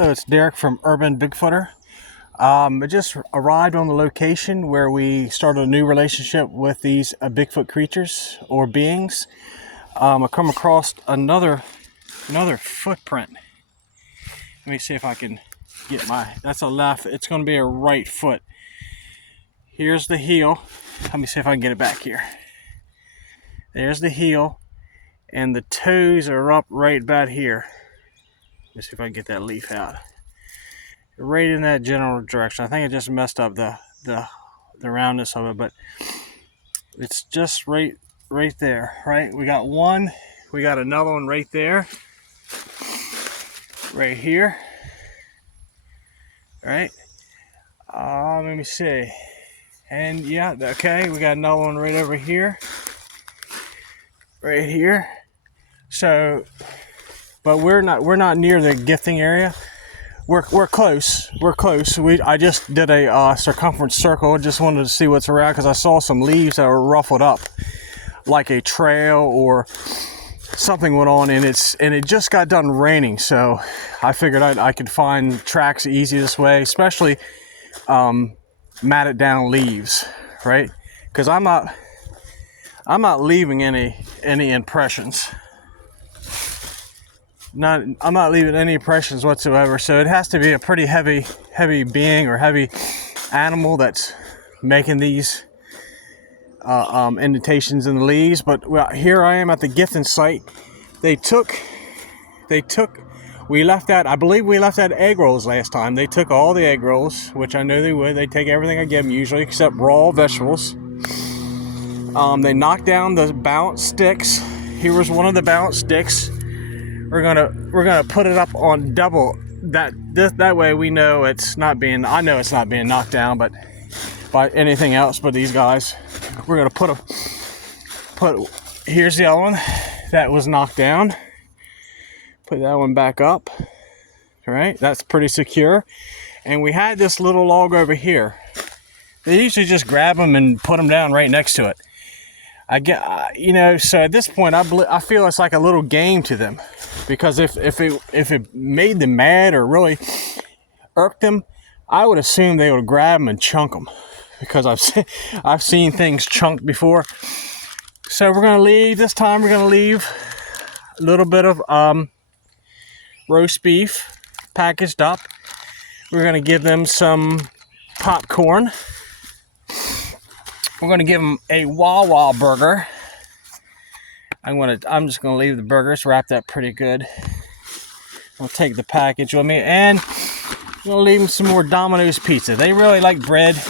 Hello, it's Derek from Urban Bigfooter. I just arrived on the location where we started a new relationship with these Bigfoot creatures or beings. I come across another footprint. Let me see if I can get that's a left. It's going to be a right foot. Here's the heel. Let me see if I can get it back here. There's the heel, and the toes are up right about here. Let's see if I can get that leaf out. Right in that general direction. I think I just messed up the roundness of it, but it's just right there, right? We got one, we got another one right there, right here, right? Let me see. And yeah, okay, we got another one right over here, right here. So, but we're not near the gifting area. We're close. I just did a circumference circle. Just wanted to see what's around because I saw some leaves that were ruffled up, like a trail or something went on, and it just got done raining. So I figured I could find tracks easy this way, especially matted down leaves, right? Because I'm not leaving any impressions. I'm not leaving any impressions whatsoever, so it has to be a pretty heavy being or heavy animal that's making these indentations in the leaves. But well, here I am at the gifting site. I believe we left out egg rolls last time. They took all the egg rolls, which I know they would. They take everything I give them usually except raw vegetables. They knocked down the balance sticks. Here was one of the balance sticks. We're gonna put it up on double. That way we know it's not being. I know it's not being knocked down, but by anything else. But these guys, we're gonna put. Here's the other one that was knocked down. Put that one back up. All right, that's pretty secure. And we had this little log over here. They usually just grab them and put them down right next to it. So at this point, I feel it's like a little game to them, because if it made them mad or really irked them, I would assume they would grab them and chunk them, because I've seen things chunked before. So we're gonna leave this time. We're gonna leave a little bit of roast beef packaged up. We're gonna give them some popcorn. We're going to give them a Wawa burger. I'm just going to leave the burgers wrapped up pretty good. I'll take the package with me, and I'm going to leave them some more Domino's pizza. They really like bread,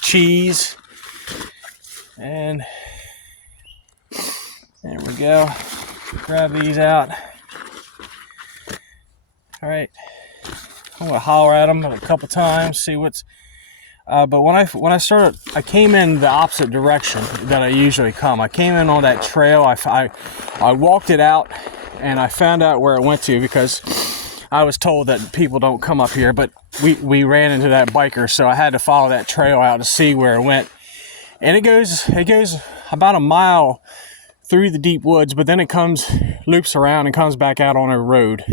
cheese, and there we go. Grab these out. All right, I'm going to holler at them a couple times, see what's. But when I started, I came in the opposite direction that I usually come. I came in on that trail. I walked it out, and I found out where it went to, because I was told that people don't come up here. But we ran into that biker, so I had to follow that trail out to see where it went. And it goes about a mile through the deep woods, but then it loops around and comes back out on a road.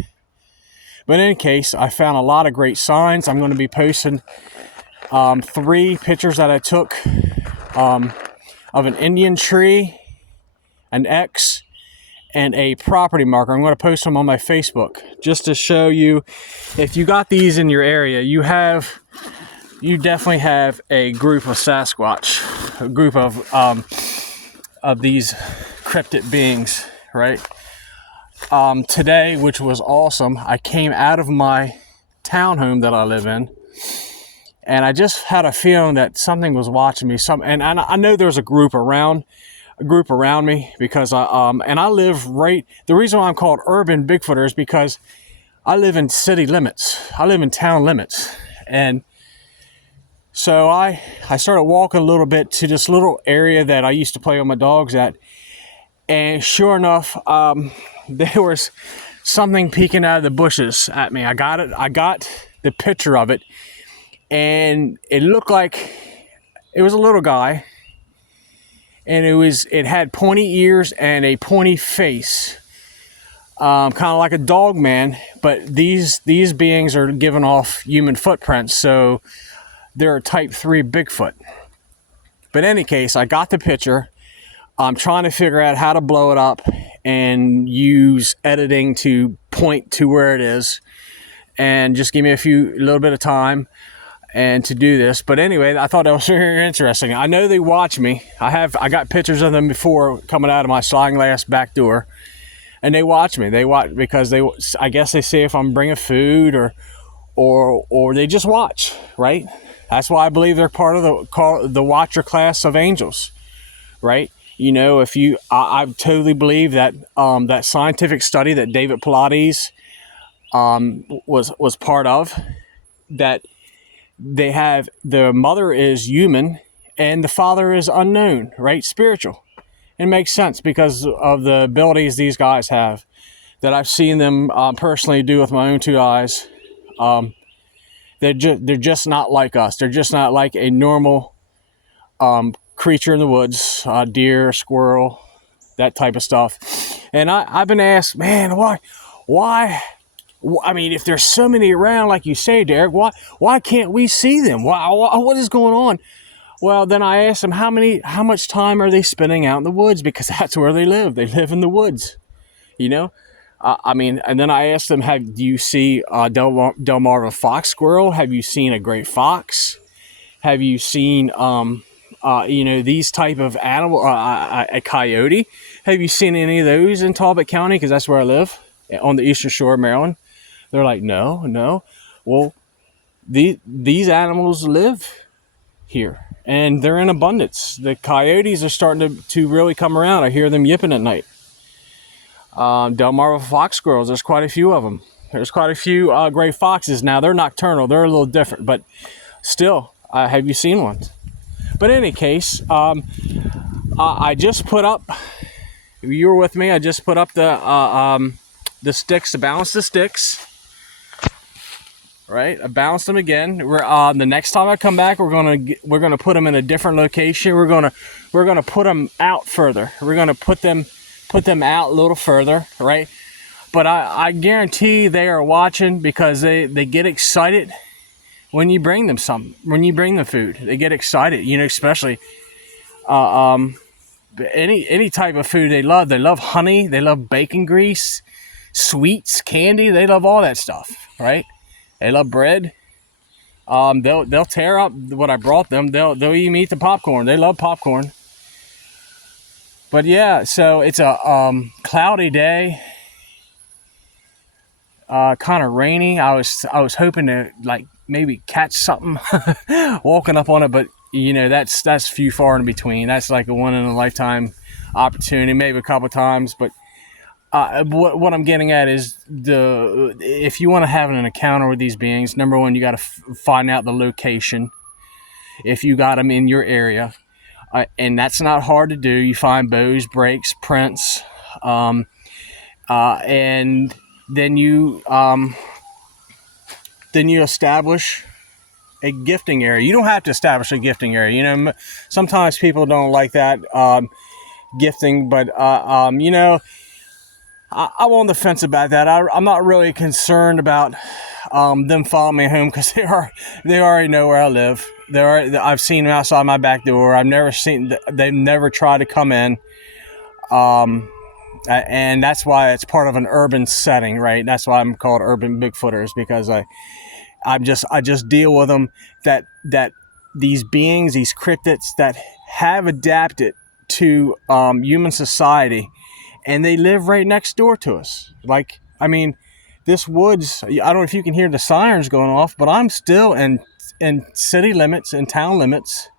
But in any case, I found a lot of great signs. I'm going to be posting 3 pictures that I took of an Indian tree, an X, and a property marker. I'm going to post them on my Facebook just to show you, if you got these in your area, you definitely have a group of Sasquatch, a group of these cryptid beings, right? Today, which was awesome, I came out of my townhome that I live in, and I just had a feeling that something was watching me. And I know there's a group around me, because I live right. The reason why I'm called Urban Bigfooter is because I live in city limits. I live in town limits, and so I started walking a little bit to this little area that I used to play with my dogs at, and sure enough, there was something peeking out of the bushes at me. I got the picture of it. And it looked like it was a little guy, and it had pointy ears and a pointy face. kind of like a dog man, but these beings are giving off human footprints, so they're a type 3 Bigfoot. But in any case, I got the picture. I'm trying to figure out how to blow it up and use editing to point to where it is, and just give me a little bit of time and to do this. But anyway, I thought that was very interesting. I know they watch me. I got pictures of them before coming out of my sliding glass back door, and they watch me. They watch because I guess they see if I'm bringing food or they just watch, right? That's why I believe they're part of the watcher class of angels, right? You know, I totally believe that that scientific study that David Pilates was part of, that the mother is human and the father is unknown, right? Spiritual. It makes sense because of the abilities these guys have that I've seen them personally do with my own 2 eyes. They're just not like us. They're just not like a normal creature in the woods, deer, squirrel, that type of stuff. And I've been asked, man, why? I mean, if there's so many around, like you say, Derek, why can't we see them? What is going on? Well, then I asked them, how much time are they spending out in the woods? Because that's where they live. They live in the woods, you know? I mean, and then I asked them, do you see Delmarva fox squirrel? Have you seen a great fox? Have you seen, these type of animal, a coyote? Have you seen any of those in Talbot County? Because that's where I live, on the eastern shore of Maryland. They're like, no. Well, these animals live here, and they're in abundance. The coyotes are starting to really come around. I hear them yipping at night. Delmarva fox squirrels, there's quite a few of them. There's quite a few gray foxes. Now, they're nocturnal. They're a little different, but still, have you seen one? But in any case, I just put up, you were with me, I just put up the sticks to balance the sticks. Right, I balanced them again. The next time I come back, we're gonna put them in a different location. We're gonna put them out further. We're gonna put them out a little further, right? But I guarantee they are watching, because they get excited when you bring them food. They get excited, you know, especially any type of food they love. They love honey. They love bacon grease, sweets, candy. They love all that stuff, right? They love bread. They'll tear up what I brought them. They'll even eat the popcorn. They love popcorn. But yeah, so it's a cloudy day, kind of rainy. I was hoping to like maybe catch something walking up on it, but you know that's few far in between. That's like a one in a lifetime opportunity, maybe a couple times, but. What I'm getting at is if you want to have an encounter with these beings, number one, you got to find out the location. If you got them in your area, and that's not hard to do. You find bows, breaks, prints, and then you establish a gifting area. You don't have to establish a gifting area. You know, sometimes people don't like that gifting, but you know. I'm on the fence about that. I'm not really concerned about them following me home, because they already know where I live. I've seen them outside my back door. They've never tried to come in, and that's why it's part of an urban setting, right? That's why I'm called urban Bigfooters, because I just deal with them that these beings, these cryptids that have adapted to human society. And they live right next door to us. Like, I mean, this woods, I don't know if you can hear the sirens going off, but I'm still in city limits and town limits.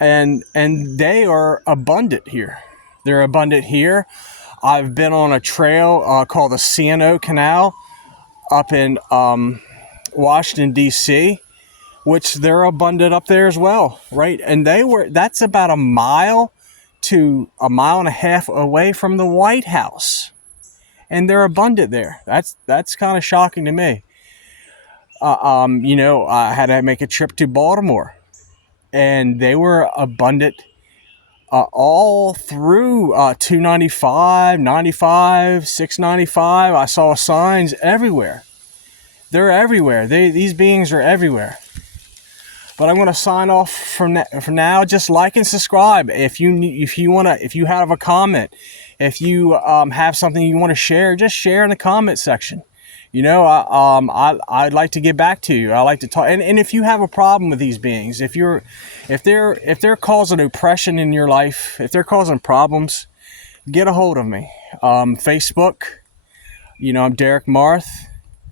And they are abundant here. They're abundant here. I've been on a trail called the C&O Canal up in Washington, D.C., which they're abundant up there as well, right? And that's about a mile to a mile and a half away from the White House, and they're abundant there. That's kind of shocking to me. You know, I had to make a trip to Baltimore, and they were abundant all through 295, 95, 695. I saw signs everywhere. They're everywhere. These beings are everywhere. But I'm going to sign off for now. Just like and subscribe. If you have a comment, if you have something you want to share, just share in the comment section. You know, I'd like to get back to you. I like to talk. And if you have a problem with these beings, if they're causing oppression in your life, if they're causing problems, get a hold of me. Facebook. You know, I'm Derek Marth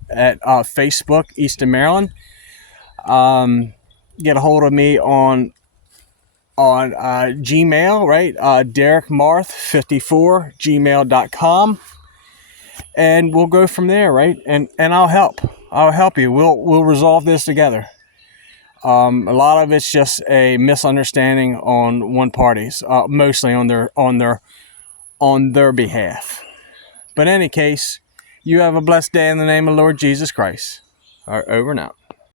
at Facebook, Easton, Maryland. Get a hold of me on Gmail, right? DerekMarth54 gmail.com, and we'll go from there, right? And I'll help you. We'll resolve this together. A lot of it's just a misunderstanding on one party's, mostly on their behalf. But in any case, you have a blessed day in the name of Lord Jesus Christ. All right, over and out.